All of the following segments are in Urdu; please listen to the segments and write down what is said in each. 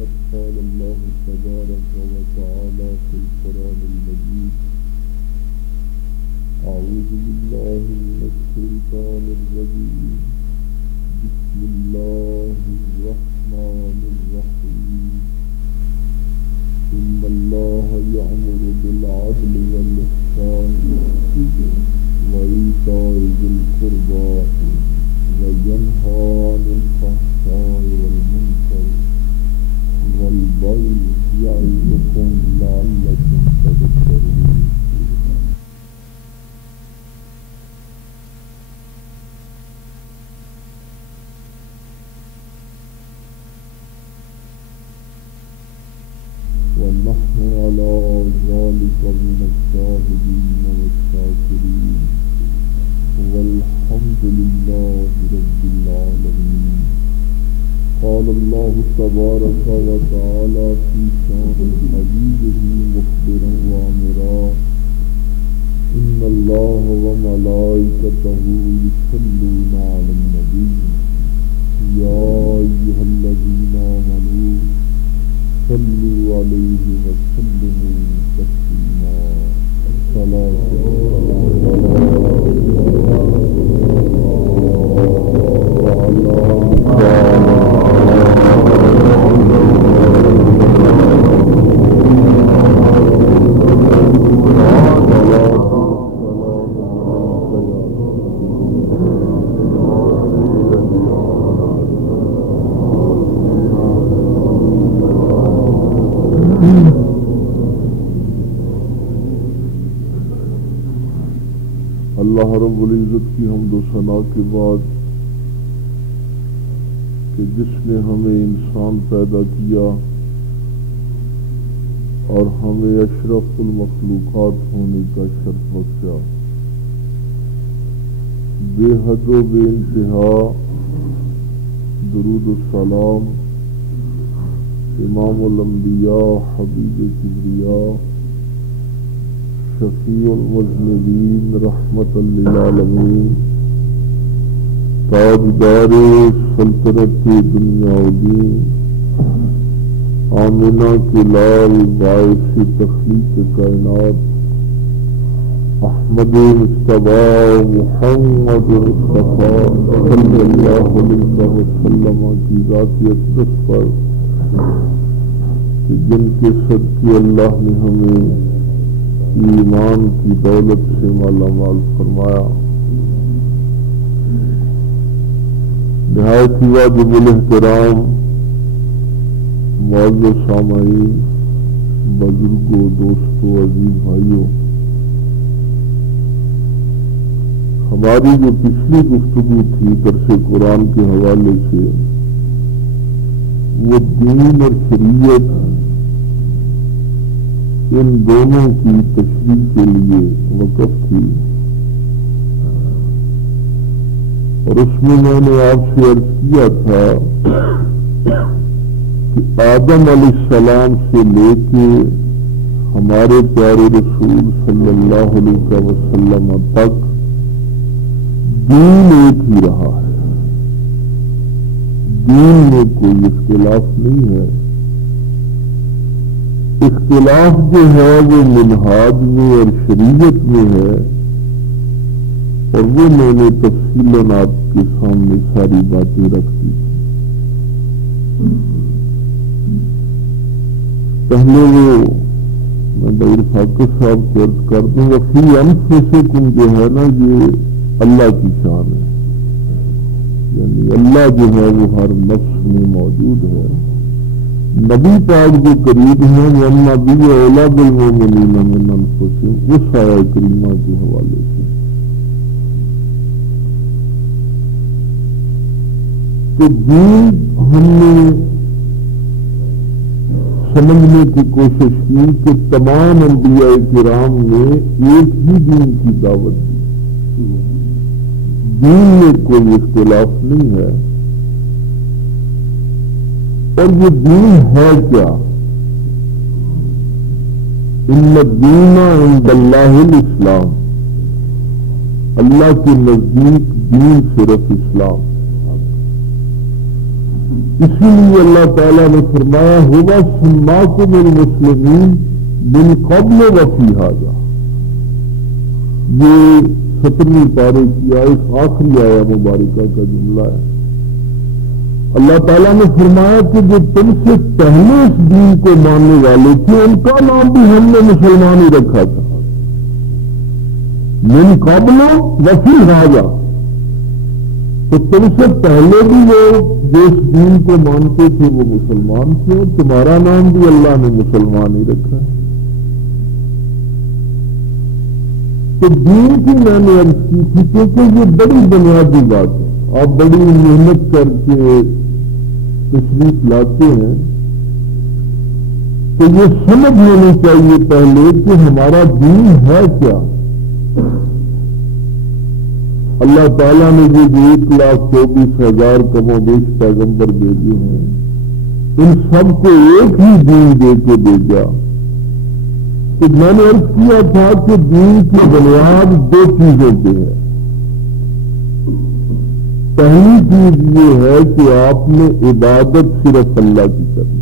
فقد قال الله تبارك وتعالى في القرآن المجيد أعوذ بالله من الشيطان الرجيم بسم الله الرحمن الرحيم إن الله يأمر بالعدل والإحسان وإيتاء ذي القربى وينهى عن الفحشاء والمنكر والبغي يعظكم لعلكم تذكرون ونحن على ذلك من الشاهدين والشاكرين والحمد لله رب العالمين. قال الله تبارك وتعالى في شان حبيبه مخبرا وامرا إن الله وملائكته يصلون على النبي يا أيها الذين آمنوا صلوا عليه وسلموا تسليما. صلاة اللہ رب العزت کی حمد و ثنا کے بعد کہ جس نے ہمیں انسان پیدا کیا اور ہمیں اشرف المخلوقات ہونے کا شرف بخشا، بے حد و بے انتہا درود و سلام امام الانبیاء حبیب کبریا شفیع المذنبین رحمت للعالمین تاجدار سلطنت دنیا و دین آمنہ کے لال باعث تخلیق کائنات احمد مصطفیٰ محمد مصطفیٰ صلی اللہ علیہ وسلم کی ذات اقدس پر کہ جن کے صدقے اللہ نے ہمیں ایمان کی دولت سے مالا مال فرمایا، نہایت ہی واجب الاحترام معزز سامعین، بزرگوں، دوستوں، عزیز بھائیوں، ہماری جو پچھلی گفتگو تھی درس قرآن کے حوالے سے وہ دین اور شریعت ان دونوں کی تشریح کے لیے وقف تھی، اور اس میں نے آپ سے عرض کیا تھا کہ آدم علیہ السلام سے لے کے ہمارے پیارے رسول صلی اللہ علیہ وسلم تک دین ایک ہی رہا ہے، دین میں کوئی اختلاف نہیں ہے۔ اختلاف جو ہے وہ منہاج میں اور شریعت میں ہے، اور وہ میں نے تفصیلاً آپ کے سامنے ساری باتیں رکھ دی تھی۔ پہلے وہ میں بغیر فاقد صاحب کو عرض کر دوں، وفی انفسکم جو ہے نا یہ اللہ کی شان ہے، یعنی اللہ جو ہے وہ ہر نفس میں موجود ہے۔ نبی پاک جو قریب ہیں والنبی اولیٰ بالمؤمنین من انفسہم، اس آیہ کریمہ کے حوالے سے تو دین ہم نے سمجھنے کی کوشش کی کہ تمام انبیاء کرام نے ایک ہی دین کی دعوت دی، دین میں کوئی اختلاف نہیں ہے۔ اور یہ دین ہے کیا؟ ان الدین عند اللہ الاسلام، اللہ کے نزدیک دین صرف اسلام، اسی لیے اللہ تعالیٰ نے فرمایا ہوا سماکم المسلمین من قبل وفی ھذا، یہ 17ویں پارے کی آیت آخری آیا مبارکہ کا جملہ ہے۔ اللہ تعالیٰ نے فرمایا کہ جو تم سے پہلے اس دین کو ماننے والے تھے ان کا نام بھی ہم نے مسلمان ہی رکھا تھا، من قبل وفی ھذا، تو تم سے پہلے بھی لوگ جو اس دین کو مانتے تھے وہ مسلمان تھے، اور تمہارا نام بھی اللہ نے مسلمان ہی رکھا ہے۔ تو دین کی میں نے عرض کی تھی کیونکہ یہ بڑی بنیادی بات ہے، آپ بڑی محنت کر کے تشریف لاتے ہیں تو یہ سمجھ لینی چاہیے پہلے کہ ہمارا دین ہے کیا۔ اللہ تعالیٰ نے جو 1,24,000 کم و بیش پیغمبر بھیجے ہیں ان سب کو ایک ہی دین دے کے بھیجا۔ تو میں نے عرض کیا تھا کہ دین کی بنیاد 2 چیزوں پہ ہے۔ پہلی چیز یہ ہے کہ آپ نے عبادت صرف اللہ کی کرنی،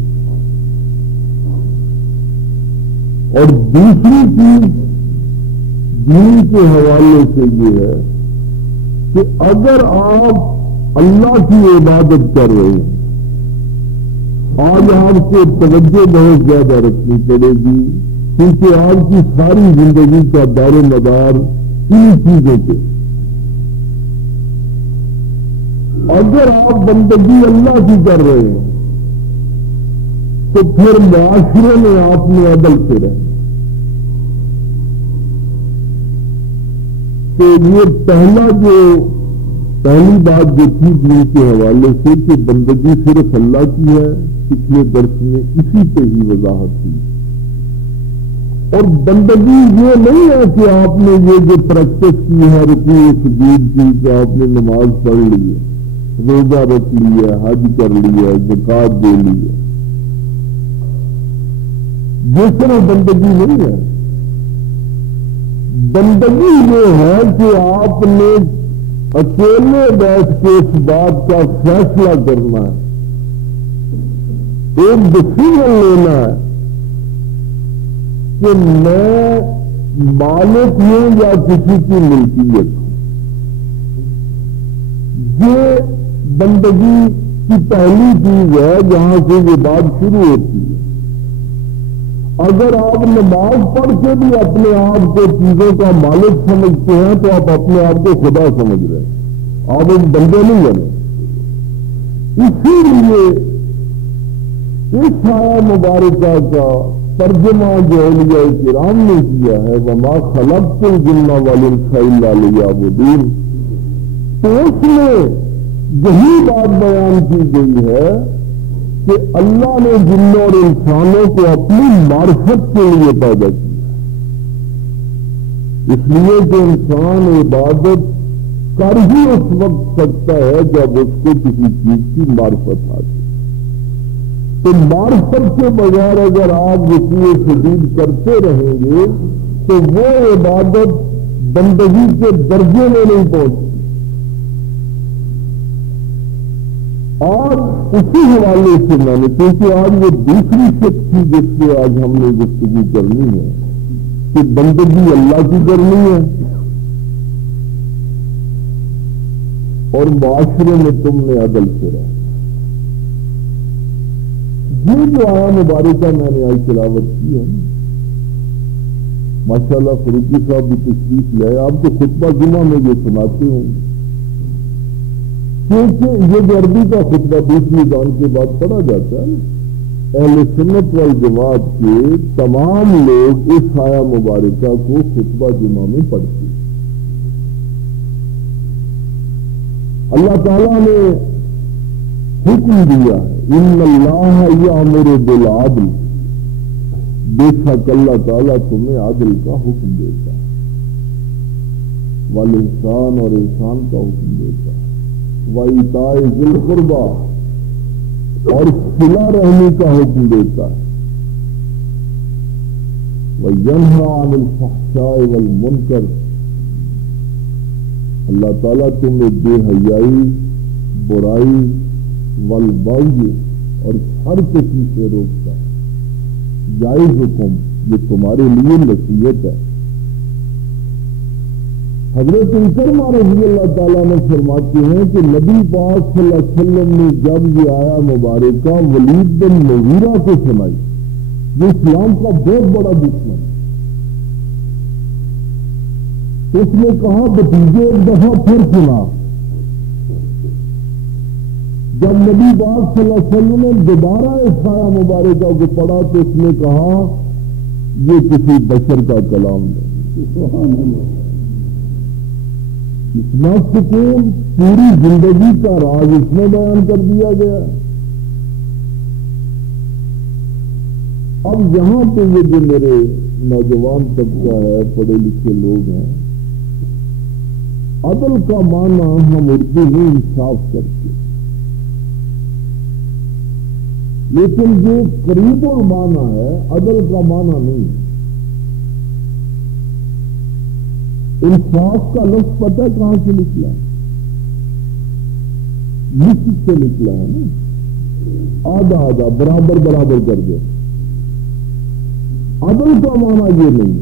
اور دوسری چیز دین کے حوالے سے یہ ہے کہ اگر آپ اللہ کی عبادت کر رہے ہیں، آج آپ کو توجہ بہت زیادہ رکھنی پڑے گی کیونکہ آپ کی ساری زندگی کا دار و مدار ان چیزوں پہ۔ اگر آپ بندگی اللہ کی کر رہے ہیں تو پھر معاشرے میں آپ نے عدل سے رہنا۔ تو یہ پہلی بات جو تھی دین کے حوالے سے کہ بندگی صرف اللہ کی ہے، پچھلے درس میں اسی پہ ہی وضاحت کی۔ اور بندگی یہ نہیں ہے کہ آپ نے یہ جو پریکٹس کی ہے رکوع سجود کی کہ آپ نے نماز پڑھ لی ہے، روزہ رکھ لیا، حج کر لیا، زکات دے لی ہے، یہ صرف بندگی نہیں ہے۔ بندگی یہ ہے کہ آپ نے اکیلے بیٹھ کے اس بات کا فیصلہ کرنا ہے، ایک ڈسیزن لینا ہے کہ میں مالک ہوں یا کسی کی ملکیت ہوں۔ یہ بندگی کی پہلی چیز ہے جہاں سے یہ بات شروع ہوتی ہے۔ اگر آپ نماز پڑھ کے بھی اپنے آپ کو چیزوں کا مالک سمجھتے ہیں تو آپ اپنے آپ کو خدا سمجھ رہے ہیں، آپ ایک بندے نہیں بنے۔ اسی لیے اس آیہ مبارکہ کا ترجمہ جو اولیاء کرام نے کیا ہے وما خلقت الجن والانس الا لیعبدون، تو اس میں یہی بات بیان کی گئی ہے کہ اللہ نے جنوں اور انسانوں کو اپنی معرفت کے لیے پیدا کیا، اس لیے کہ انسان عبادت کر ہی اس وقت سکتا ہے جب اس کو کسی چیز کی معرفت آتی۔ تو معرفت کے بغیر اگر آپ رکوع سجود کرتے رہیں گے تو وہ عبادت بندگی کے درجے میں نہیں پہنچتی۔ اور اسی حوالے سے میں نے، کیونکہ آج وہ دوسری شک تھی جس سے آج ہم نے گفتگو کرنی ہے کہ بندگی اللہ کی کرنی ہے اور معاشرے میں تم نے عدل سے رہنا۔ یہ جو آیا مبارکہ میں نے آج تلاوت کی ہے، ماشاءاللہ فروقی صاحب بھی تشریف لائے، آپ کو خطبہ جمعہ میں جو سناتے ہوں گے، کیونکہ یہ جو عربی کا خطبہ دوسری دان کے بعد پڑھا جاتا ہے، اہل سنت والجماعت کے تمام لوگ اس آیہ مبارکہ کو خطبہ جمعہ میں پڑھتے ہیں۔ اللہ تعالیٰ نے حکم دیا ہے ان اللہ یامر بالعدل، بے شک اللہ تعالیٰ تمہیں عدل کا حکم دیتا ہے، والانسان اور انسان کا حکم دیتا ہے، وَإِيتَاءِ ذِي الْقُرْبَى اور صلہ رحمی کا حکم دیتا ہے، وَيَنْهَىٰ عَنِ الْفَحْشَاءِ وَالْمُنكَرِ اللہ تعالیٰ تمہیں بے حیائی، برائی والبغی اور ہر کسی سے روکتا ہے. جائز حکم یہ تمہارے لیے نصیحت ہے. حضرت اکرمہ رضی اللہ تعالیٰ نے فرماتے ہیں کہ نبی پاک صلی اللہ علیہ وسلم نے جب یہ آیا مبارکہ ولید بن مغیرہ کو سنائی، جو اسلام کا بہت بڑا دشمن، اس نے کہا بھتیجے ایک دفعہ پھر سنا. جب نبی پاک صلی اللہ علیہ وسلم نے دوبارہ اس آیا مبارکہ کو پڑھا تو اس نے کہا یہ کسی بشر کا کلام نہیں. اتنا سکون پوری زندگی کا راز اس میں بیان کر دیا گیا. اب یہاں پہ یہ جو میرے نوجوان طبقہ ہے، پڑھے لکھے لوگ ہیں، عدل کا معنی ہم اردو میں انصاف کرتے، لیکن جو قریب المعنی ہے عدل کا معنی نہیں. انصاف کا لفظ پتہ ہے کہاں سے نکلا؟ نصف سے نکلا ہے نا، آدھا آدھا برابر برابر کر دے. عدل کا معنی یہ نہیں.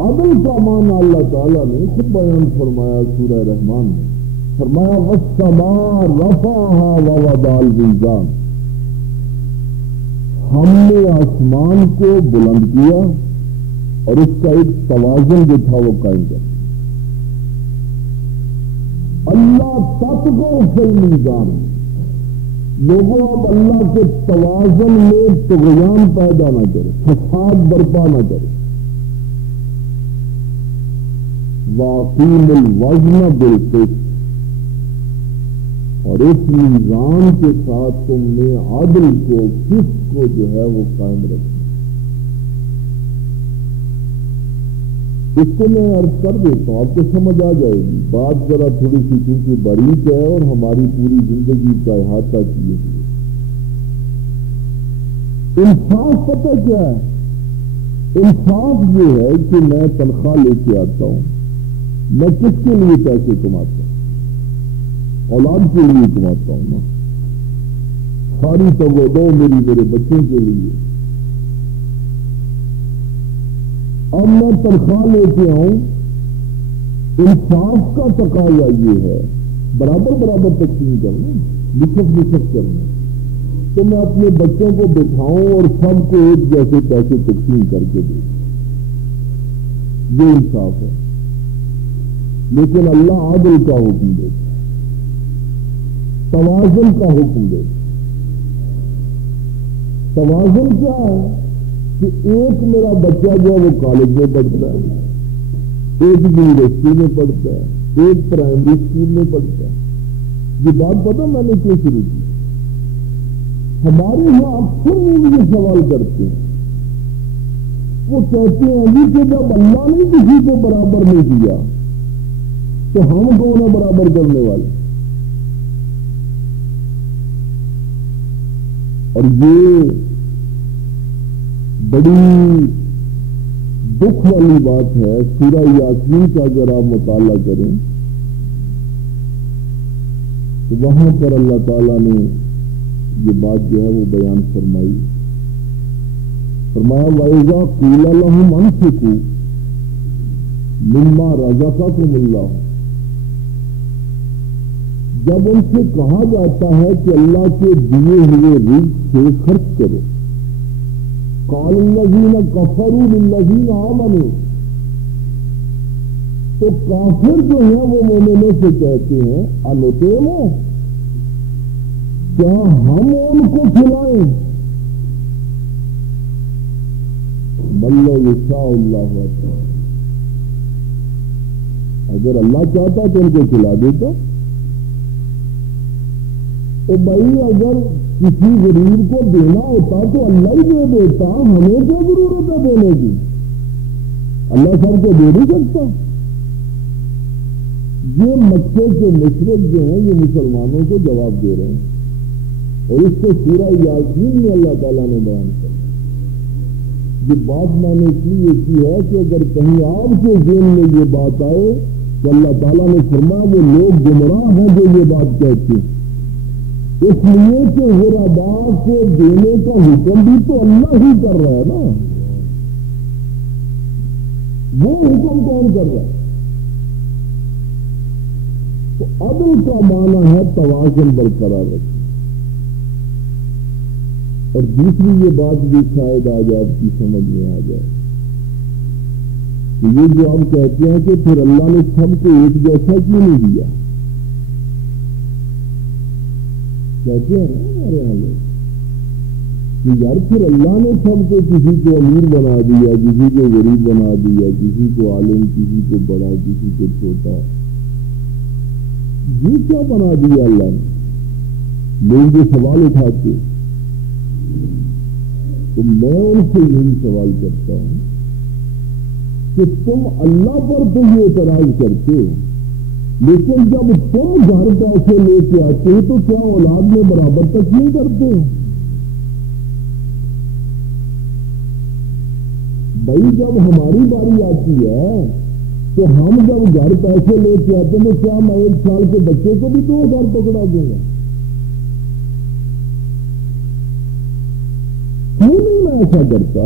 عدل کا معنی اللہ تعالیٰ نے خود بیان فرمایا سورہ رحمان میں، فرمایا وَالسَّمَاءَ رَفَعَهَا وَوَضَعَ الْمِيزَانَ، ہم نے آسمان کو بلند کیا اور اس کا ایک توازن جو تھا وہ قائم کر. اللہ تطغوا فی المیزان، لوگوں اب اللہ کے توازن میں طغیان پیدا نہ کرے، فساد برپا نہ کرے. وَأَقِیمُوا الْوَزْنَ بِالْقِسْطِ، اور اس میزان کے ساتھ تم نے عدل کو، قسط کو جو ہے وہ قائم رکھنا. اس کو میں عرض کر دیتا ہوں، آپ کو سمجھ آ جائے گی. بات ذرا تھوڑی سی کیونکہ باریک ہے اور ہماری پوری زندگی کا احاطہ کیے ہوئے. انصاف پتہ کیا ہے؟ انصاف یہ ہے کہ میں تنخواہ لے کے آتا ہوں، میں کس کے لیے پیسے کماتا ہوں؟ اولاد کے لیے کماتا ہوں نا. ساری توجہ میرے بچوں کے لیے. اب میں تنخواہ لے کے آؤں، انصاف کا تقاضا یہ ہے برابر برابر تقسیم کرنا، نصف کرنا. تو میں اپنے بچوں کو بٹھاؤں اور سب کو ایک جیسے پیسے تقسیم کر کے دوں، یہ انصاف ہے. لیکن اللہ عدل کا حکم دیتا، توازن کا حکم دیتا. توازن کیا ہے کہ ایک میرا بچہ جو ہے وہ کالج میں پڑھتا ہے، ایک یونیورسٹی میں پڑھتا ہے، ایک پرائمری اسکول میں پڑھتا ہے. یہ بات پتہ میں نے کیوں شروع کی؟ ہمارے یہاں اکثر لوگ یہ سوال کرتے ہیں، وہ کہتے ہیں جی کہ جب اللہ نے کسی کو برابر نہیں دیا تو ہم کون ہیں برابر کرنے والے؟ اور یہ بڑی دکھ والی بات ہے. سورہ یاسین کا اگر آپ مطالعہ کریں تو وہاں پر اللہ تعالیٰ نے یہ بات جو ہے وہ بیان فرمائی. فرمایا وَإِذَا قِيلَ لَهُمْ أَنفِقُوا مِمَّا رَزَقَكُمُ اللَّهُ، جب ان سے کہا جاتا ہے کہ اللہ کے دیے ہوئے رزق سے خرچ کرو، قَالَ الَّذِينَ كَفَرُوا لِلَّذِينَ آمَنُوا، تو کافر جو ہیں وہ مومنوں سے کہتے ہیں اَنُطِعِمُ، کیا ہم ان کو کھلائیں؟ بَلْ لَوْ يَشَاءُ اللَّهُ أَطْعَمَهُمْ، اگر اللہ چاہتا تو ان کو کھلا دیتا. تو بھائی اگر کسی غریب کو دینا ہوتا تو اللہ ہی دے دیتا، ہمیں کیا ضرورت ہے دینے کی؟ اللہ سب کو دے نہیں سکتا. یہ مکے کے مشرک جو ہیں یہ مسلمانوں کو جواب دے رہے ہیں، اور اس کو سورہ یاسین میں اللہ تعالیٰ نے بیان کیا. یہ بات میں نے اس لیے کی ہے کہ اگر کہیں آپ کے ذہن میں یہ بات آئے تو اللہ تعالیٰ نے فرمایا وہ لوگ گمراہ ہیں جو یہ بات کہتے ہیں، اس لیے کہ غرباء کو دینے کا حکم بھی تو اللہ ہی کر رہا ہے نا، وہ حکم کون کر رہا ہے؟ تو عدل کا معنی ہے توازن برقرار رکھنا۔ اور دوسری یہ بات بھی شاید آج آپ کی سمجھ میں آ جائے کہ یہ جو آپ کہتے ہیں کہ پھر اللہ نے سب کو ایک جیسا کیوں نہیں دیا، کہتے ہیں نا ہمارے یہاں لوگ کہ یار پھر اللہ نے سب کو کسی کو امیر بنا دیا، کسی کو غریب بنا دیا، کسی کو عالم، کسی کو بڑا، کسی کو چھوٹا، یہ کیا بنا دیا اللہ نے؟ لوگ جو سوال اٹھاتے تو میں ان سے یہی سوال کرتا ہوں کہ تم اللہ پر تو یہ اعتراض کرتے ہو، لیکن جب تم گھر پیسے لے کے آتے ہو تو کیا اولاد میں برابر تک نہیں کرتے ہو؟ بھائی جب ہماری باری آتی ہے تو ہم جب گھر پیسے لے کے آتے ہیں تو کیا میں 1 سال کے بچے کو بھی 2000 پکڑا دوں گا؟ کیوں نہیں میں ایسا کرتا؟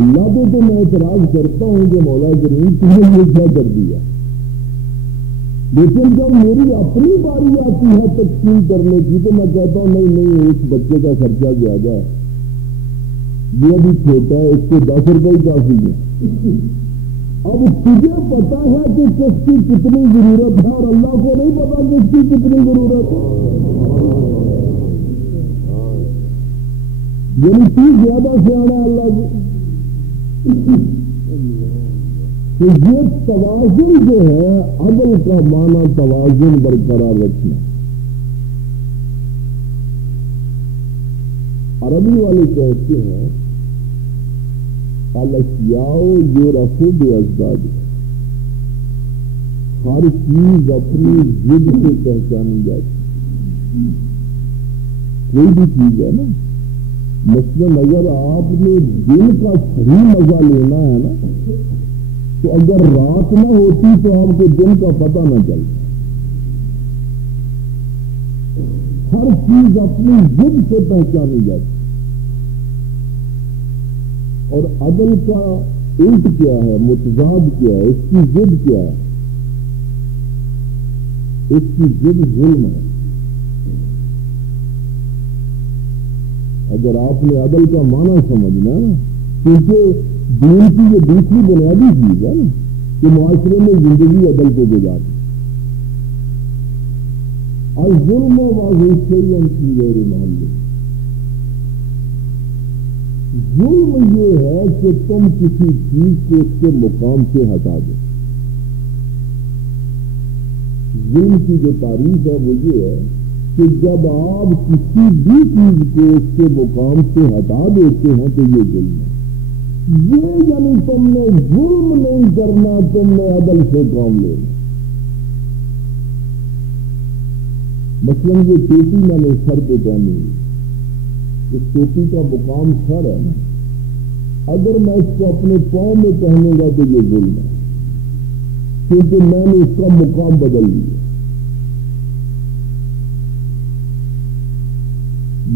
اللہ پہ تو میں اعتراض کرتا ہوں کہ مولا کریم تم نے یہ کیا کر دیا، لیکن جب میری اپنی باری آتی ہے تقسیم کرنے کی تو میں کہتا ہوں نہیں اس بچے کا خرچہ زیادہ ہے، یہ ابھی چھوٹا ہے، اس کو 10 روپئے کافی ہے۔ اب تجھے پتا ہے کہ کس کی کتنی ضرورت ہے اور اللہ کو نہیں پتا کس کی کتنی ضرورت ہے، یعنی تو زیادہ سیاح ہے اللہ کی۔ تو یہ توازن جو ہے، عدل کا معنی توازن برقرار رکھنا۔ عربی والے کہتے ہیں الاشیاء یعرف بازداد، ہر چیز اپنی ضد سے پہچانی جاتی، کوئی بھی چیز ہے نا، مثلاً اگر آپ نے دن کا صحیح مزہ لینا ہے نا تو اگر رات نہ ہوتی تو آپ کو دن کا پتہ نہ چلتا۔ ہر چیز اپنی ضد سے پہچانی جاتی، اور عدل کا الٹ کیا ہے، متضاد کیا ہے، اس کی ضد کیا ہے؟ اس کی ضد ظلم ہے۔ اگر آپ نے عدل کا معنی سمجھنا نا، کیونکہ دین کی یہ دوسری بنیادی چیز ہے نا کہ معاشرے میں زندگی عدل کو گزارنا۔ الظلم واضح شیئا فی غیر محلہ، ظلم یہ ہے کہ تم کسی چیز کو اس کے مقام سے ہٹا دو۔ ظلم کی جو تعریف ہے وہ یہ ہے کہ جب آپ کسی بھی چیز کو اس کے مقام سے ہٹا دیتے ہیں تو یہ ظلم ہے۔ یہ یعنی تم نے ظلم نہیں کرنا، تم نے عدل سے کام لینا۔ مثلاً یہ ٹوپی میں نے سر پہ پہنی، اس ٹوپی کا مقام سر ہے نا، اگر میں اس کو اپنے پاؤں میں پہنوں گا تو یہ ظلم ہے، کیونکہ میں نے اس کا مقام بدل دیا۔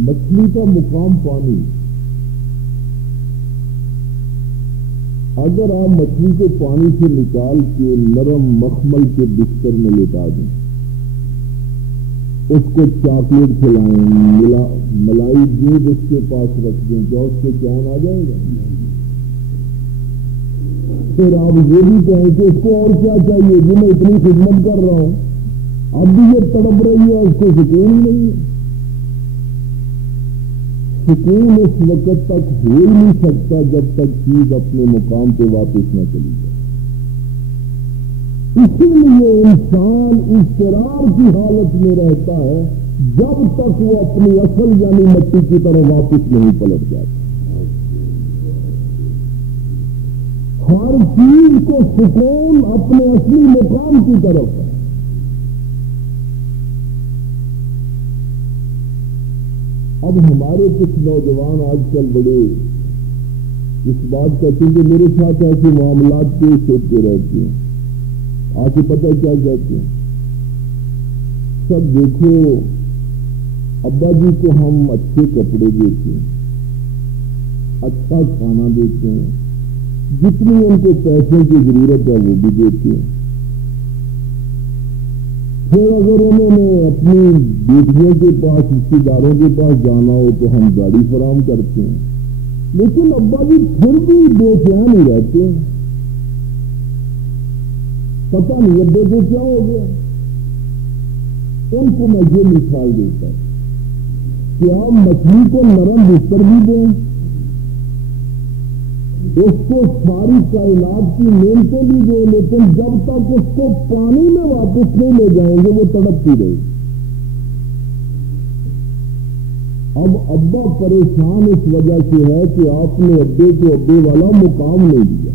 مچھلی کا مقام پانی، اگر آپ مچھلی کو پانی سے نکال کے نرم مخمل کے بستر میں لٹا دیں، اس کو چاکلیٹ کھلائیں، ملائی دودھ اس کے پاس رکھ دیں، کیا اس سے چین آ جائے گا؟ پھر آپ یہ بھی کہیں کہ اس کو اور کیا چاہیے جی، میں اتنی خدمت کر رہا ہوں، اب بھی یہ تڑپ رہی ہے، اس کو سکون ہی نہیں ہے۔ سکون اس وقت تک ہو ہی نہیں سکتا جب تک چیز اپنے مقام پہ واپس نہ چلی جائے۔ اسی لیے انسان اضطرار کی حالت میں رہتا ہے جب تک وہ اپنی اصل یعنی مٹی کی طرح واپس نہیں پلٹ جاتا۔ ہر چیز کو سکون اپنے اصلی مقام کی طرف ہے۔ اب ہمارے کچھ نوجوان آج کل بڑے اس بات کا، کیونکہ میرے ساتھ ایسے معاملات پیش ہوتے رہتے ہیں آ کے پتہ کیا کہتے ہیں؟ سب دیکھو ابا جی کو ہم اچھے کپڑے دیتے ہیں، اچھا کھانا دیتے ہیں، جتنی ان کو پیسے کی ضرورت ہے وہ بھی دیتے ہیں۔ پھر اگر انہوں نے اپنی بیٹیوں کے پاس، رشتے داروں کے پاس جانا ہو تو ہم گاڑی فراہم کرتے ہیں، لیکن ابا جی پھر بھی بے چین ہی رہتے ہیں۔ پتہ نہیں ابے کو کیا ہو گیا۔ ان کو میں یہ مثال دیتا ہوں کہ آپ مچھلی کو نرم بستر بھی دیں، اس کو ساری کائنات کی محنتیں بھی دیں، لیکن جب تک اس کو پانی میں واپس نہیں لے جائیں گے وہ تڑپتی رہے۔ اب ابا پریشان اس وجہ سے ہے کہ آپ نے ابے کو ابے والا مقام نہیں دیا،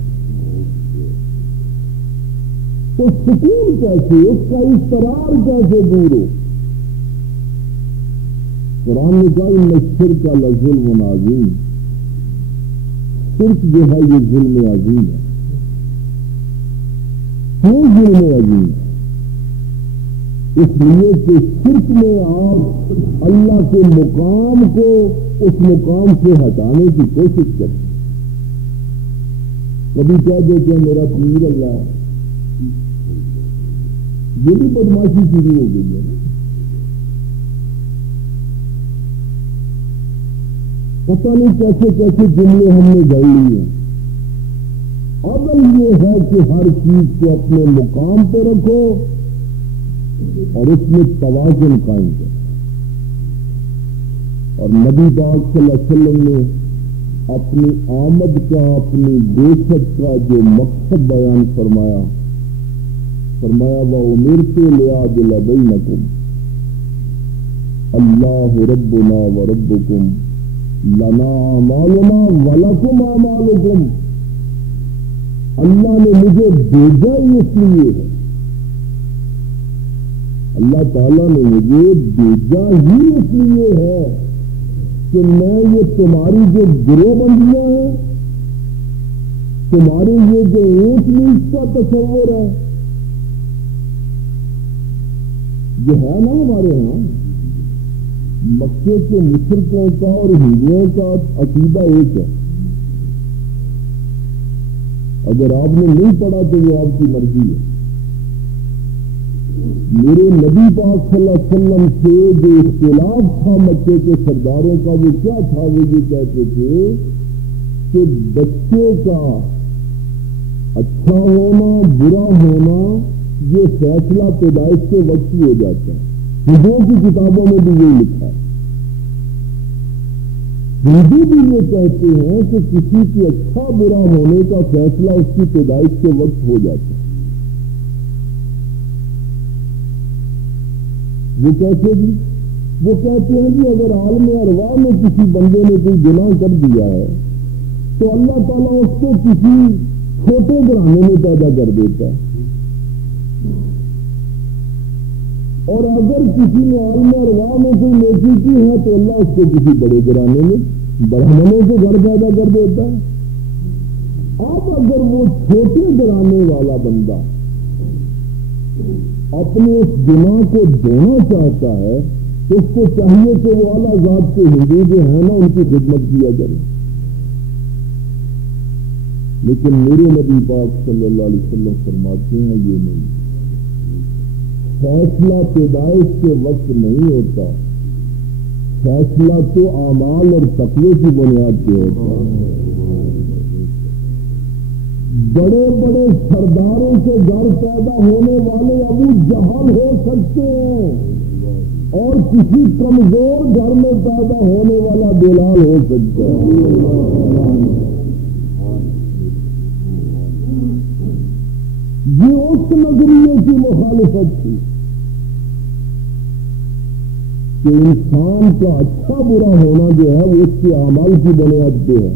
تو سکون کیسے، اس کا اضطرار کیسے دور ہو؟ قرآن نے کہا ان الشرک لظلم عظیم، شرک جو ہے یہ ظلم عظیم ہے۔ کیوں ظلم عظیم ہے؟ اس لیے کہ شرک میں آپ اللہ کے مقام کو اس مقام سے ہٹانے کی کوشش کرتے۔ کبھی کہہ دیتے ہیں میرا پیر اللہ ہے، یہ بھی بدماشی شروع ہو گئی ہے۔ پتہ نہیں کیسے کیسے جملے ہم نے گڑھ لی ہیں۔ اصل یہ ہے کہ ہر چیز کو اپنے مقام پہ رکھو اور اس میں توازن قائم کرو۔ اور نبی پاک صلی اللہ علیہ وسلم نے اپنی آمد کا، اپنی بعثت کا جو مقصد بیان فرمایا وَأُمِرْتُ لِأَعْدِلَ بَيْنَكُمْ اللَّهُ رَبُّنَا وَرَبُّكُمْ لَنَا أَعْمَالُنَا وَلَكُمْ أَعْمَالُكُمْ۔ اللہ نے مجھے بھیجا ہی اس لیے ہے، اللہ تعالیٰ نے مجھے بھیجا ہی اس لیے ہے کہ میں یہ تمہاری جو گروہ بندیاں ہیں، تمہاری یہ جو اونچ نیچ کا تصور ہے، جو ہے نا ہمارے ہاں مکے کے مشرکوں کا اور ہندوؤں کا عقیدہ ایک ہے۔ اگر آپ نے نہیں پڑھا تو وہ آپ کی مرضی ہے۔ میرے نبی پاک صلی اللہ علیہ وسلم سے جو اختلاف تھا مکے کے سرداروں کا وہ کیا تھا؟ وہ یہ کہتے تھے کہ بچے کا اچھا ہونا برا ہونا یہ فیصلہ پیدائش کے وقت ہی ہو جاتا ہے۔ ہندوؤں کی کتابوں میں بھی یہ لکھا ہے۔ ہندو بھی یہ کہتے ہیں کہ کسی کی اچھا برا ہونے کا فیصلہ اس کی پیدائش کے وقت ہو جاتا ہے۔ وہ کیسے بھی؟ وہ کہتے ہیں کہ اگر عالم ارواح میں کسی بندے نے کوئی گناہ کر دیا ہے تو اللہ تعالیٰ اس کو کسی چھوٹے گھرانے میں پیدا کر دیتا ہے، اور اگر کسی نے عالم ارواح میں کوئی نیکی کی ہے تو اللہ اس کو کسی بڑے گھرانے میں برہمنوں سے گھر پیدا کر دیتا ہے۔ اب اگر وہ چھوٹے گھرانے والا بندہ اپنے اس گناہ کو دھونا چاہتا ہے تو اس کو چاہیے کہ وہ اعلیٰ ذات کے ہندو جو ہیں نا ان کی خدمت کیا کرے، لیکن میرے نبی پاک صلی اللہ علیہ وسلم فرماتے ہیں یہ نہیں، فیصلہ پیدائش کے وقت نہیں ہوتا، فیصلہ تو اعمال اور تقوی کی بنیاد پہ ہوتا ہے۔ بڑے بڑے سرداروں سے گھر پیدا ہونے والے ابو جہل ہو سکتے ہیں اور کسی کمزور گھر میں پیدا ہونے والا بلال ہو سکتا ہے۔ یہ اس نظریے کی مخالفت تھی کہ انسان کا اچھا برا ہونا جو ہے وہ اس کے اعمال کی بنیاد پہ ہے۔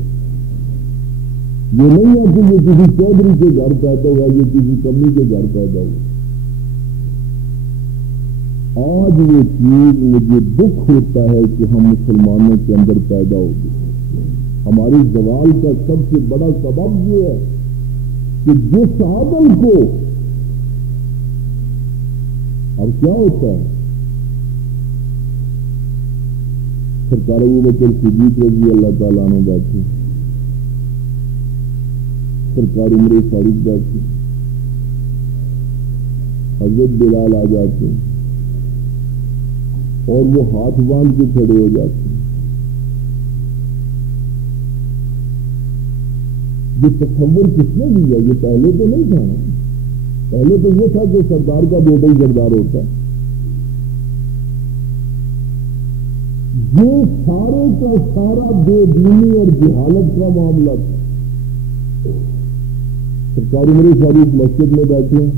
یہ نہیں ہے کہ یہ کسی چودھری کے گھر پیدا ہوا، یہ کسی کمی کے گھر پیدا ہوا۔ آج وہ چیز مجھے دکھ ہوتا ہے کہ ہم مسلمانوں کے اندر پیدا ہو گئے۔ ہماری زوال کا سب سے بڑا سبب یہ ہے کہ جس عادل کو اب کیا ہوتا ہے؟ سرکار ابو بکر صدیق رضی اللہ تعالیٰ عنہ بیٹھے، سرکار عمر فاروق بیٹھے، حضرت بلال آ جاتے ہیں اور وہ ہاتھ باندھ کے کھڑے ہو جاتے ہیں۔ یہ تصور کس نے دیا؟ یہ پہلے تو نہیں تھا نا، پہلے تو یہ تھا کہ سردار کا بیٹا ہی سردار ہوتا ہے۔ یہ سارے کا سارا بے دینی اور جہالت کا معاملہ تھا۔ سرکار عمر فاروق مسجد میں بیٹھے ہیں،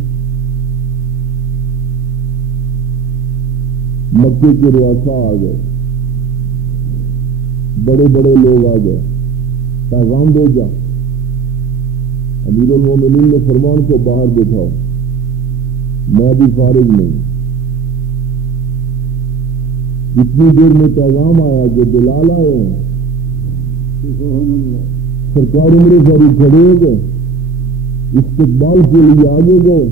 مکے کے رؤسا آ گئے، بڑے بڑے لوگ آ گئے، پیغام بھیجا، امیر المومنین نے فرمان کو باہر بٹھاؤ، میں بھی فارغ نہیں۔ اتنی دیر میں پیغام آیا کہ بلال آئے ہیں۔ سرکار عمر فاروق کھڑے ہو گئے، استقبال کے لیے آگے گئے۔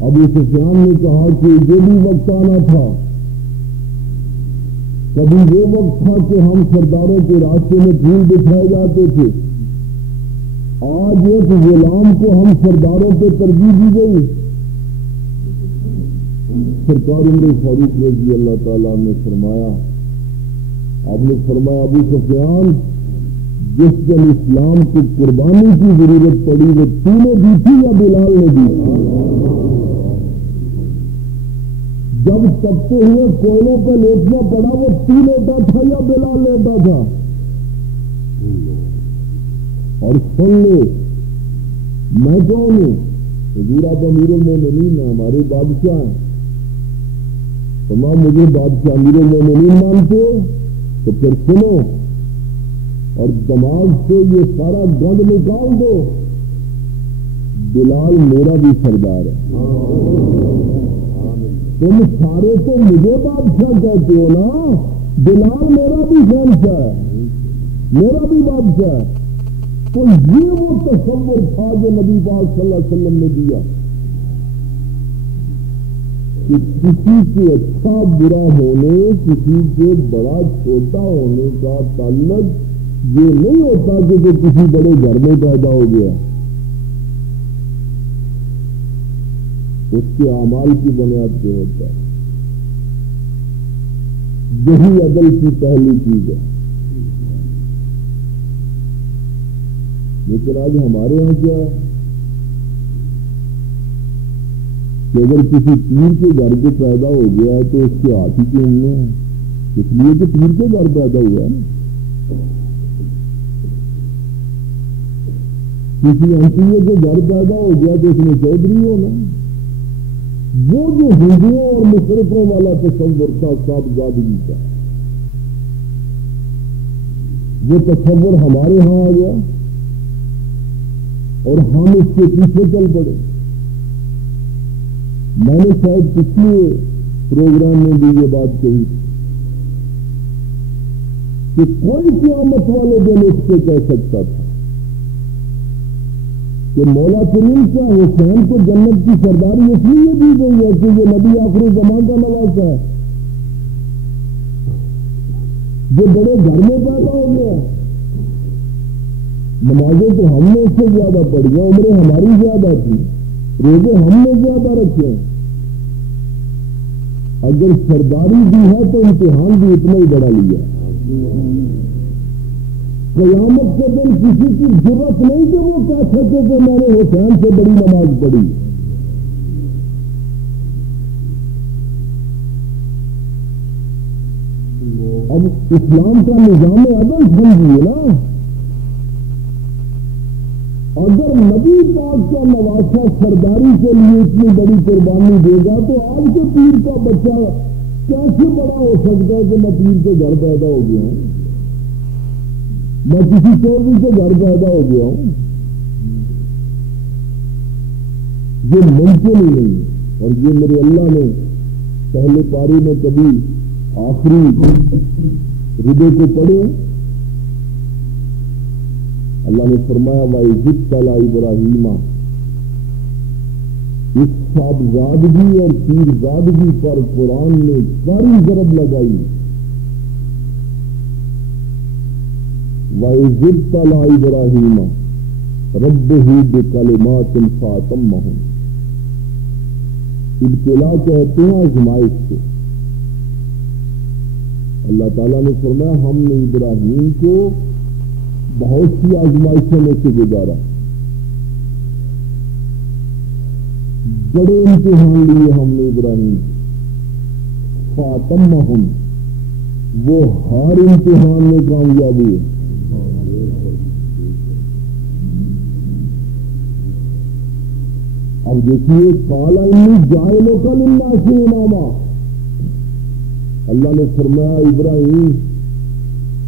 ابو سفیان نے کہا کہ یہ بھی وقت آنا تھا، کبھی وہ وقت تھا کہ ہم سرداروں کے راستے میں پھول بچھائے جاتے تھے، آج ایک غلام کو ہم سرداروں پہ ترجیح دی گئی۔ سرکار عمر فاروق رضی اللہ تعالیٰ نے فرمایا، آپ نے فرمایا ابو سفیان، جس دن اسلام کو قربانی کی ضرورت پڑی وہ تو نے دی تھی یا بلال نے دی تھی؟ جب تبتے ہوئے کوئلوں پہ لیٹنا پڑا وہ تو لیٹا تھا یا بلال لیٹا تھا؟ اور سن لے، میں کون ہوں؟ حضور آپ امیر المومنین ہیں، ہمارے بادشاہ ہیں، تمام مجھے بادشاہ امیر المومنین مانتے ہو تو پھر سنو اور دماغ سے یہ سارا گند نکال دو، بلال میرا بھی سردار ہے۔ تم سارے تو مجھے بادشاہ کہتے ہو نا، بلال میرا بھی شہنشاہ ہے، میرا بھی بادشاہ ہے۔ تو یہ وہ تصور تھا جو نبی پاک صلی اللہ علیہ وسلم نے دیا کہ کسی کے اچھا برا ہونے، کسی کے بڑا چھوٹا ہونے کا تعلق یہ نہیں ہوتا کہ وہ کسی بڑے گھر میں پیدا ہو گیا، اس کے اعمال کی بنیاد پہ ہوتا ہے۔ یہی عدل کی پہلی چیز ہے۔ لیکن آج ہمارے یہاں کیا ہے کہ اگر کسی پیر کے گھر کو پیدا ہو گیا ہے تو اس کے ہاتھ ہی کے انگلے ہیں، اس لیے کہ پیر کے گھر پیدا ہوا ہے نا۔ کسی انٹیے کے گھر پیدا ہو گیا تو اس میں چودھری ہونا۔ وہ جو ہندوؤں اور مشرقوں والا تصور تھا صاحبزادگی کا، وہ تصور ہمارے ہاں آ گیا اور ہم اس کے پیچھے چل پڑے۔ میں نے شاید پچھلے پروگرام میں بھی یہ بات کہی کہ کوئی قیامت والے دن اس سے کہہ سکتا تھا کہ مولا کریم کیا حسین کو جنت کی سرداری اس لیے دی گئی ہے کہ یہ نبی آخر زمان کا نواسا ہے، جو بڑے گھر میں پیدا ہو گیا، نمازیں تو ہم نے اس سے زیادہ پڑھی ہیں، عمریں ہماری زیادہ تھی، روزے ہم نے زیادہ رکھے ہیں، اگر سرداری دی ہے تو امتحان بھی اتنا ہی بڑا لیا۔ قیامت کے دن کسی کی ضرورت نہیں کہ وہ کہہ سکے کہ میں نے حسین سے بڑی نماز پڑھی۔ اب اسلام کا نظام عدل سمجھیے نا، اگر نبی پاک کا نواسا سرداری کے لیے اتنی بڑی قربانی دے گا تو آج کے پیر کا بچہ کیسے بڑا ہو سکتا ہے کہ میں پیر کے گھر پیدا ہو گیا ہوں، میں کسی چودھری کے گھر پیدا ہو گیا ہوں؟ یہ ممکن ہی نہیں۔ اور یہ میرے اللہ نے پہلے پاری میں کبھی آخری ربے کو پڑھے، اللہ نے فرمایا وَإِذِ ابْتَلَىٰ إِبْرَاهِيمَ اس صاحبزادگی اور پیرزادگی پر قرآن نے ساری ضرب لگائی. وَإِذِ ابْتَلَىٰ إِبْرَاهِيمَ رَبُّهُ بِكَلِمَاتٍ فَأَتَمَّهُنَّ. ابتلا کہتے ہیں آزمائش کو. اللہ تعالیٰ نے فرمایا ہم نے ابراہیم کو بہت سی آزمائشوں میں سے گزارا, بڑے امتحان لیے ہم نے ابراہیم کو. فَأَتَمَّهُنَّ, وہ ہر امتحان میں کامیاب ہوئے. اب دیکھیے قَالَ إِنِّي جَاعِلُكَ لِلنَّاسِ إِمَامًا. اللہ نے فرمایا ابراہیم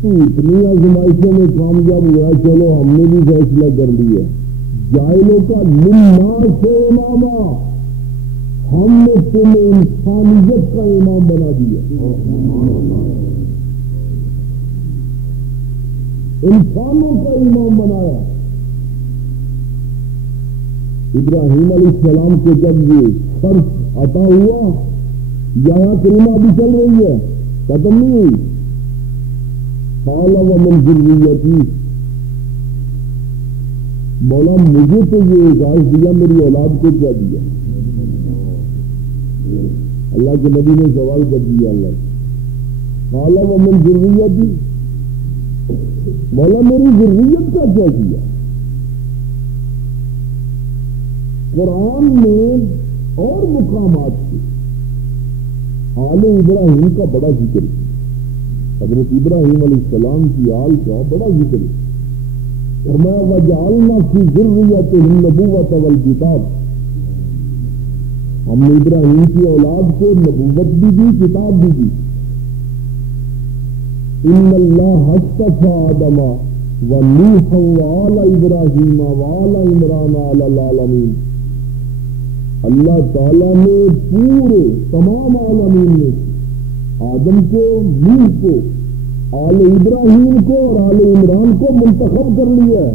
تو اتنی آزمائشوں میں کامیاب ہوا, چلو ہم نے بھی فیصلہ کر لیا, جَاعِلُكَ لِلنَّاسِ إِمَامًا, ہم نے تمہیں انسانیت کا امام بنا دیا. انسانوں کا امام بنایا. ابراہیم علیہ السلام کو جب یہ شرف عطا ہوا, یا کلمہ بھی چل رہی ہے, ختم نہیں ہوئی. قال ومن ذریتی, مولا مجھے تو یہ اعزاز دیا, میری اولاد کو کیا دیا؟ اللہ کے نبی نے سوال کر دیا. اللہ قال ومن ذریتی, مولا میری ذریت کا کیا کیا؟ قرآن میں اور مقامات سے آل ابراہیم کا بڑا ذکر ہے. حضرت ابراہیم علیہ السلام کی آل کا بڑا ذکر ہے. فرمایا وَجَعَلْنَا فِي ذُرِّيَّتِهِ النُّبُوَّةَ وَالْكِتَابَ, ہم نے ابراہیم کی اولاد کو نبوت بھی دی, کتاب بھی دی. إِنَّ اللَّهَ اصْطَفَىٰ آدَمَ وَنُوحًا وَآلَ إِبْرَاهِيمَ وَآلَ عِمْرَانَ عَلَى الْعَالَمِينَ. اللہ تعالیٰ نے پورے تمام عالمین میں آدم کو, نوح کو, آل ابراہیم کو اور آل عمران کو منتخب کر لیا ہے.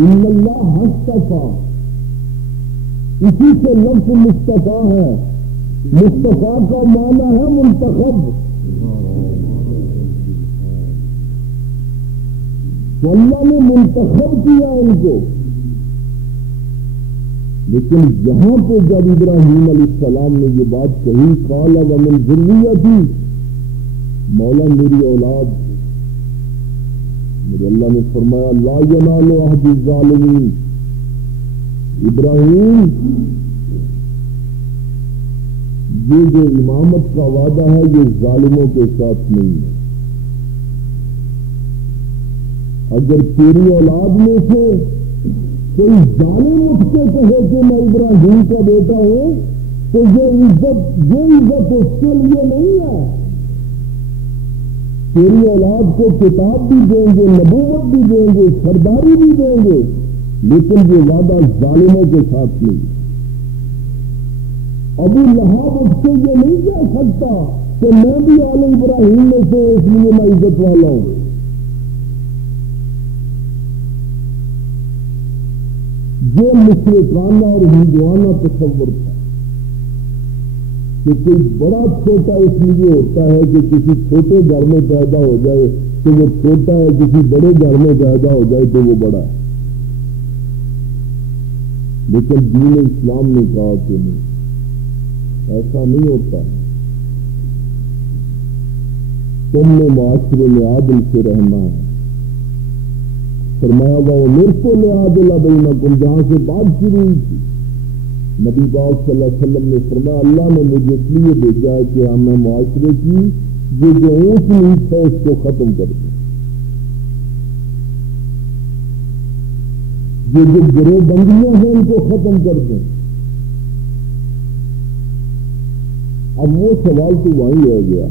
ان اللہ اصطفیٰ, اسی سے لفظ مصطفیٰ ہے. مصطفیٰ کا معنی ہے منتخب. تو اللہ نے منتخب کیا ان کو. لیکن یہاں پہ جب ابراہیم علیہ السلام نے یہ بات کہی, قال ومن ذریتی, مولا میری اولاد, میرے اللہ نے فرمایا لا ینال عہد الظالمین. ابراہیم, یہ جو امامت کا وعدہ ہے یہ ظالموں کے ساتھ نہیں ہے. اگر تیری اولاد میں سے کوئی ظالم اٹھ کے کہے کہ میں ابراہیم کا بیٹا ہوں, تو یہ عزت اس کے لیے نہیں ہے. تیری اولاد کو کتاب بھی دیں گے, نبوت بھی دیں گے, سرداری بھی دیں گے, لیکن یہ وعدہ ظالموں کے ساتھ نہیں. ابو لہب اٹھ کے یہ نہیں کہہ سکتا کہ میں بھی آل ابراہیم میں سے, اس لیے میں عزت والا ہوں. یہ مشرکانہ اور ہندوانہ تصور تھا کہ کوئی بڑا چھوٹا اس لیے ہوتا ہے کہ کسی چھوٹے گھر میں پیدا ہو جائے تو وہ چھوٹا ہے, کسی بڑے گھر میں پیدا ہو جائے تو وہ بڑا ہے. لیکن دین اسلام نے کہا کہ نہیں, ایسا نہیں ہوتا. تم نے معاشرے میں عادل سے رہنا ہے. فرمایا وَأُمِرْتُ لِأَعْدِلَ بَيْنَكُمْ, جہاں سے بات شروع ہوئی تھی. نبی پاک صلی اللہ علیہ وسلم نے فرمایا اللہ نے مجھے اس لیے بھیجا ہے کہ ہمیں معاشرے کی یہ جو اونچ نیچ ہے اس کو ختم کر دیں. یہ جو گروہ بندیاں ہیں ان کو ختم کر دیں. اب وہ سوال تو وہیں رہ گیا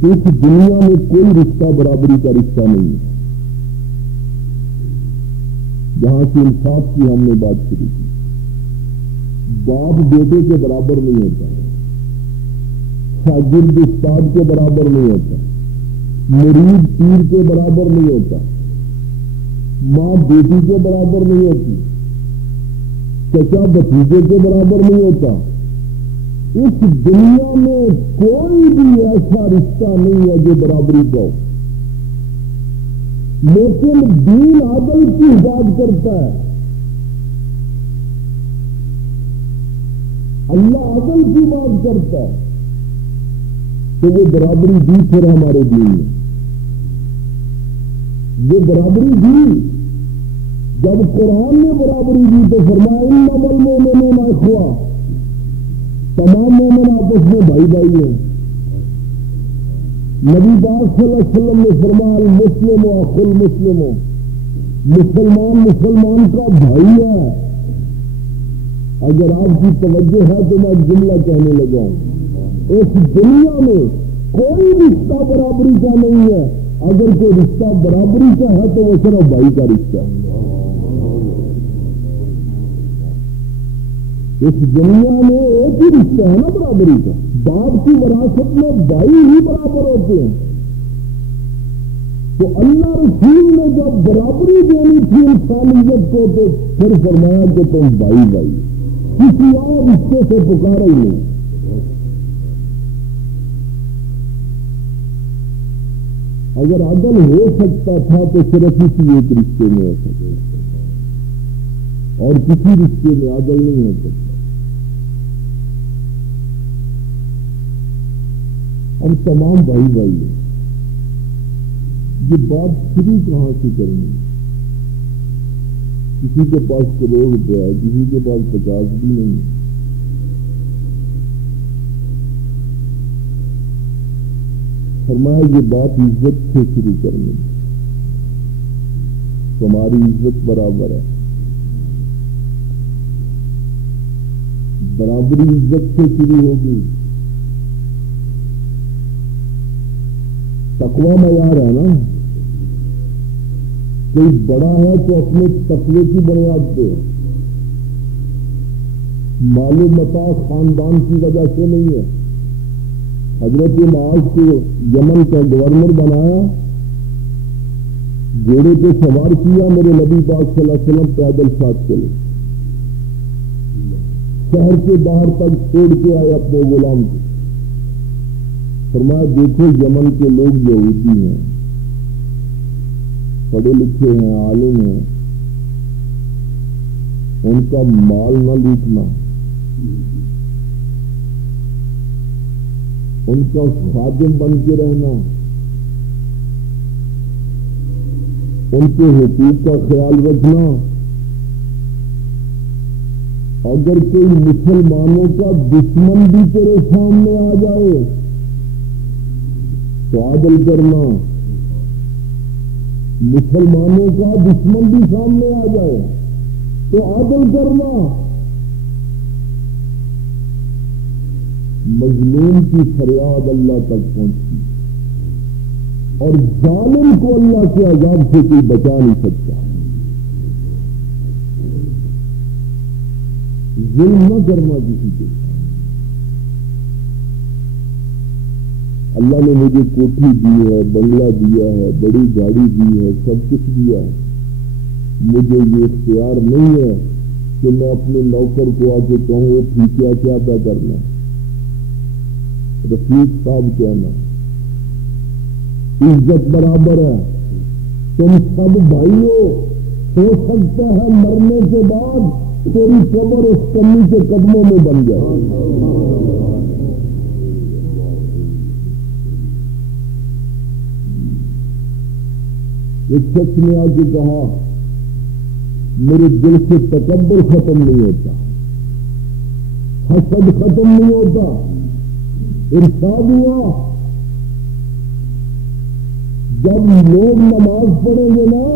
کہ اس دنیا میں کوئی رشتہ برابری کا رشتہ نہیں ہے. جہاں سے انصاف کی ہم نے بات شروع کی, باپ بیٹے کے برابر نہیں ہوتا, شاگرد استاد کے برابر نہیں ہوتا, مرید پیر کے برابر نہیں ہوتا, ماں بیٹی کے برابر نہیں ہوتی، چچا بھتیجے کے برابر نہیں ہوتا۔ اس دنیا میں کوئی بھی ایسا رشتہ نہیں ہے جو برابری کا ہو، لیکن دین عدل کی بات کرتا ہے، اللہ عدل کی بات کرتا ہے، تو وہ برابری دی پھر ہمارے دین میں، یہ برابری دی۔ جب قرآن نے برابری دی تو فرمایا انما المؤمنون اخوہ، تمام مومن آپس میں بھائی بھائی ہیں۔ نبی پاک صلی اللہ علیہ وسلم نے فرمایا المسلم اخو المسلم، مسلمان مسلمان کا بھائی ہے۔ اگر آپ کی توجہ ہے تو میں جملہ کہنے لگا، اس دنیا میں کوئی رشتہ برابری کا نہیں ہے، اگر کوئی رشتہ برابری کا ہے تو وہ صرف بھائی کا رشتہ ہے۔ اس دنیا میں ایک ہی رشتہ ہے نا برابری کا، باپ کی وراثت میں بھائی ہی برابر ہوتے ہیں۔ تو اللہ رسول نے جب برابری دینی تھی انسانیت کو تو پھر فرمایا کہ تم بھائی بھائی، کسی اور رشتے سے پکارا ہی نہیں۔ اگر عدل ہو سکتا تھا تو صرف اسی ایک رشتے میں ہو سکتا، اور کسی رشتے میں عدل نہیں ہو سکتا۔ ہم تمام بھائی بھائی ہیں۔ یہ بات شروع کہاں سے کرنی؟ کسی کے پاس کروڑ روپیہ ہے، کسی کے پاس 50 بھی نہیں۔ فرمایا یہ بات عزت سے شروع کرنی، تمہاری عزت برابر ہے، برابری عزت سے شروع ہوگی۔ تقویٰ معیار ہے نا، کوئی بڑا ہے تو اپنے تقوی کی بنیاد پہ، مال و متاع خاندان کی وجہ سے نہیں ہے۔ حضرت معاذ کو یمن کا گورنر بنایا، گھوڑے پہ سوار کیا، میرے نبی پاک صلی اللہ علیہ وسلم پیدل ساتھ چلے، شہر کے باہر تک چھوڑ کے آئے اپنے غلام کو۔ فرمایا دیکھو یمن کے لوگ یہودی ہیں، پڑھے لکھے ہیں، عالم ہیں، ان کا مال نہ لوٹنا، ان کا خادم بن کے رہنا، ان کے حقوق کا خیال رکھنا۔ اگر کوئی مسلمانوں کا دشمن بھی تیرے سامنے آ جائے تو عدل کرنا، مسلمانوں کا دشمن بھی سامنے آ جائے تو عدل کرنا۔ مظلوم کی فریاد اللہ تک پہنچتی، اور ظالم کو اللہ کے عذاب سے کوئی بچا نہیں سکتا۔ ظلم نہ کرنا کسی کے۔ اللہ نے مجھے کوٹھی دی ہے، بنگلہ دیا ہے، بڑی گاڑی دی ہے، سب کچھ دیا ہے، مجھے یہ اختیار نہیں ہے کہ میں اپنے نوکر کو آ کے کہوں ٹھیک کیا ادا کرنا، رفیق صاحب کہنا۔ عزت برابر ہے، تم سب بھائیو، ہو سکتا ہے مرنے کے بعد تیری قبر اس کمی کے قدموں میں بن جائے۔ ایک شخص نے آ کے کہا میرے دل سے تکبر ختم نہیں ہوتا، حسد ختم نہیں ہوتا۔ ارشاد ہوا جب لوگ نماز پڑھیں گے نا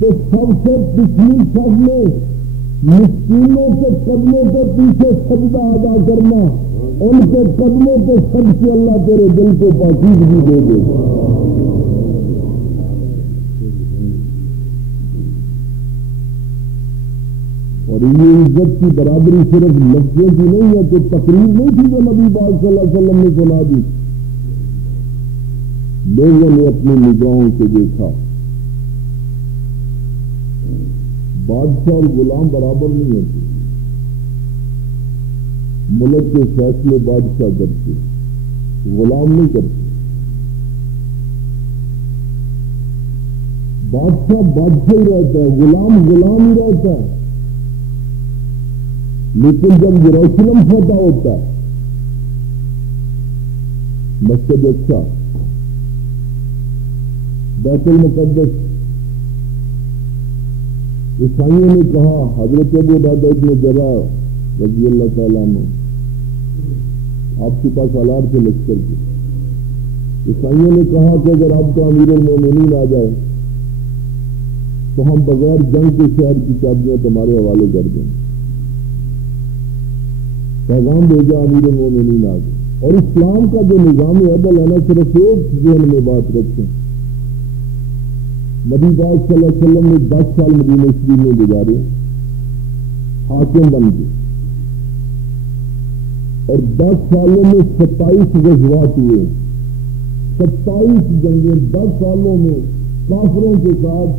تو سب سے پچھلی صف میں مسکینوں کے قدموں کے پیچھے سجدہ ادا کرنا، ان کے قدموں کو سب سے اللہ تیرے دل کو پاکیزگی دے دے۔ اور یہ عزت کی برابری صرف لفظوں کی نہیں ہے، کوئی تقریر نہیں تھی جو نبی پاک صلی اللہ علیہ وسلم نے سنا دی۔ لوگوں نے اپنی نگاہوں سے دیکھا بادشاہ اور غلام برابر نہیں ہوتے. ملک کے فیصلے بادشاہ کرتے، غلام نہیں کرتے. بادشاہ بادشاہ ہی رہتا ہے، غلام غلام ہی رہتا ہے. لیکن جب یروشلم فتح ہوتا ہے، مسجد اقصی، بیت المقدس، عیسائیوں نے کہا، حضرت ابو عبیدہ بن جراح رضی اللہ تعالیٰ عنہ آپ کے پاس آلات تھے لشکر کے، عیسائیوں نے کہا کہ اگر آپ کا امیر المومنین آ جائے تو ہم بغیر جنگ کے شہر کی چابیاں تمہارے حوالے کر دیں. پیغام بھیجا، امیر المومنین آ گئے. اور اسلام کا جو نظام عدل ہے نا، صرف ایک ذہن میں بات رکھیں، نبی پاک صلی اللہ علیہ وسلم نے 10 سال مدینہ شریف میں گزارے حاکم بن کے، اور 10 سالوں میں 27 غزوات ہوئے، 27 جنگیں 10 سالوں میں کافروں کے ساتھ،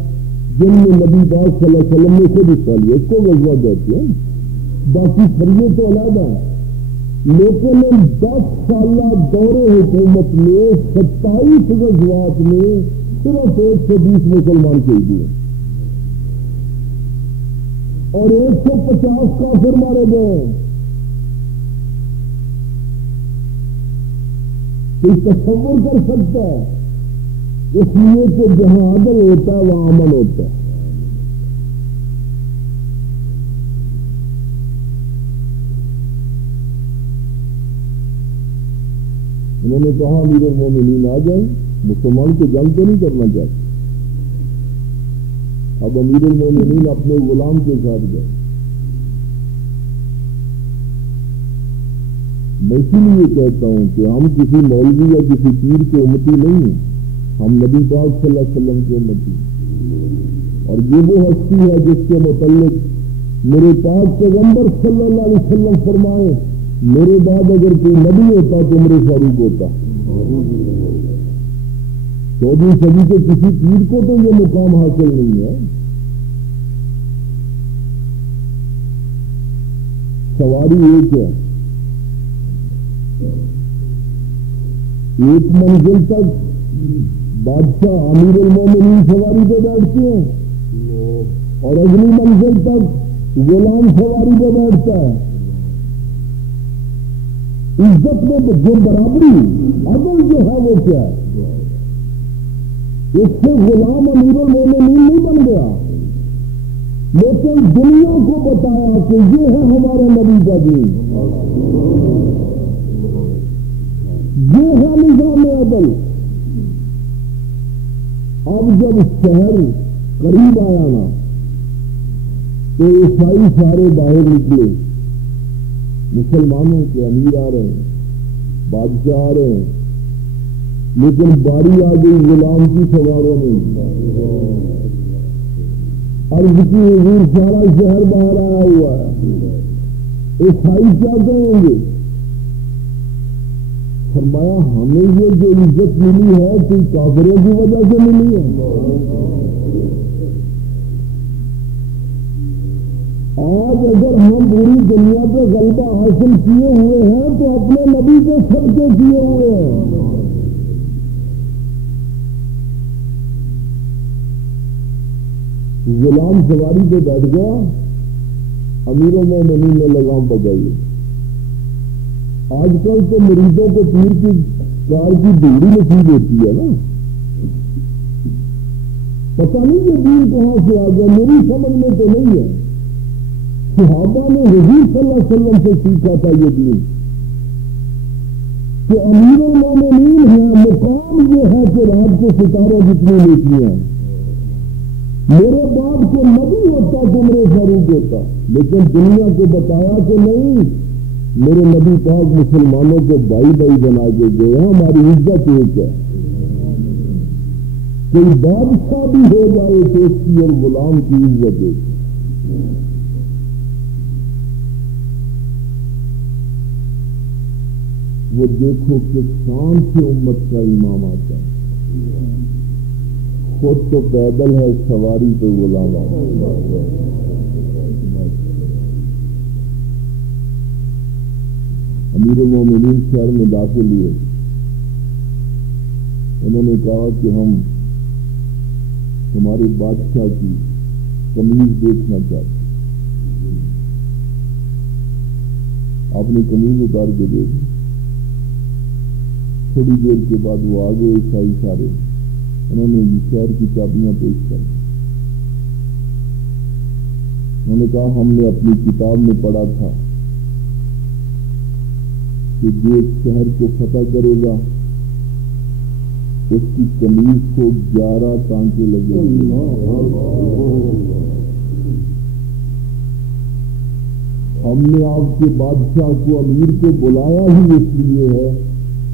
جن میں نبی پاک صلی اللہ علیہ وسلم نے خود حصہ لیا. اس کو غزوہ کہتے ہیں. باقی فریے تو علیحدہ ہے، لیکن 10 سالہ دور حکومت میں 27 غزوات میں صرف 120 مسلمان شہید ہوئے اور 150 کافر مارے گئے. کوئی تصور کر سکتا ہے؟ اس لیے کہ جہاں عدل ہوتا ہے وہاں امن ہوتا ہے. انہوں نے کہا امیر المومنین آ جائیں، مسلمان کو جنگ تو نہیں کرنا چاہتے. اب امیر المومنین اپنے غلام کے ساتھ گئے. میں اسی لیے کہتا ہوں کہ ہم کسی مولوی یا کسی پیر کے امتی نہیں ہیں، ہم نبی پاک صلی اللہ علیہ وسلم کے امتی ہیں. اور یہ وہ ہستی ہے جس کے متعلق میرے پاک پیغمبر صلی اللہ علیہ وسلم فرمائے، میرے بعد اگر کوئی نبی ہوتا تو عمر فاروق ہوتا. 14ویں صدی کے کسی پیر کو تو یہ مقام حاصل نہیں ہے. سواری ایک ہے، ایک منزل تک بادشاہ امیر المومنین سواری پہ بیٹھتے ہیں اور اگلی منزل تک غلام سواری پہ بیٹھتا ہے. عزت میں جو برابری، عدل جو ہے وہ کیا ہے؟ اس سے غلام امیر المومنین نہیں بن گیا، لیکن دنیا کو بتایا کہ یہ ہے ہمارے نبی کا دین، یہ ہے نظام عدل. اب جب شہر قریب آیا نا تو عیسائی سارے باہر نکلے، مسلمانوں کے امیر آ رہے ہیں، بادشاہ آ رہے ہیں، لیکن باری آ گئی غلام کی سواروں میں. عرض کی حضور سارا شہر باہر آیا ہوا ہے، عیسائی کیا کہیں گے؟ فرمایا ہمیں یہ جو عزت ملی ہے کوئی کافروں کی وجہ سے ملی ہے. آج اگر ہم پوری دنیا پہ غلبہ حاصل کیے ہوئے ہیں تو اپنے نبی کے صدقے کیے ہوئے ہیں. غلام سواری پہ بیٹھ گیا، امیر المومنین نے لگام پکڑی. آج کل تو مریضوں کو پیر کی کار کی ڈگری نصیب ہوتی ہے نا، پتہ نہیں یہ دین کہاں سے آ گیا، میری سمجھ میں تو نہیں ہے. صحابہ نے حضور صلی اللہ علیہ وسلم سے سیکھا تھا یہ دین کہ امیر المومنین ہے، مقام یہ ہے کہ رات کو ستاروں جتنی لیتی ہیں. میرے باپ کو نبی ہوتا تو عمر فاروق ہوتا، لیکن دنیا کو بتایا کہ نہیں، میرے نبی پاک مسلمانوں کو بھائی بھائی بنا کے گئے، ہماری عزت ایک ہے. کوئی بادشاہ بھی ہو جائے تو اس کی اور غلام کی عزت ایک ہے. وہ دیکھو کہ شان سے امت کا امام آتا ہے، خود تو پیدل ہے، سواری پہ غلام۔ امیر المومنین شہر میں داخل ہوئے، انہوں نے کہا کہ ہم تمہارے بادشاہ کی قمیض دیکھنا چاہتے ہیں۔ آپ نے قمیض اتار کے دے دی۔ تھوڑی دیر کے بعد وہ آگے عیسائی سارے، انہوں نے شہر کی چابیاں پیش کر دی۔ انہوں نے کہا ہم نے اپنی کتاب میں پڑھا تھا کہ جو شہر کو فتح کرے گا اس کی قمیض کو 11 ٹانکے لگے۔ ہم نے آپ کے بادشاہ کو، امیر کو بلایا ہی اس لیے ہے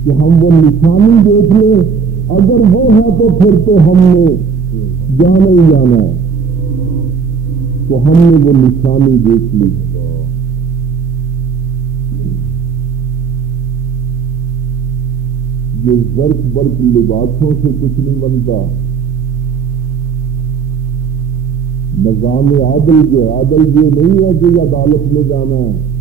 کہ ہم وہ نشانی دیکھ لیں، اگر وہ ہے تو پھر تو ہم نے جانا ہی جانا ہے۔ تو ہم نے وہ نشانی دیکھ لی۔ جو زرق برق لباسوں سے کچھ نہیں بنتا، نظام عادل جو نہیں ہے کہ عدالت میں جانا ہے،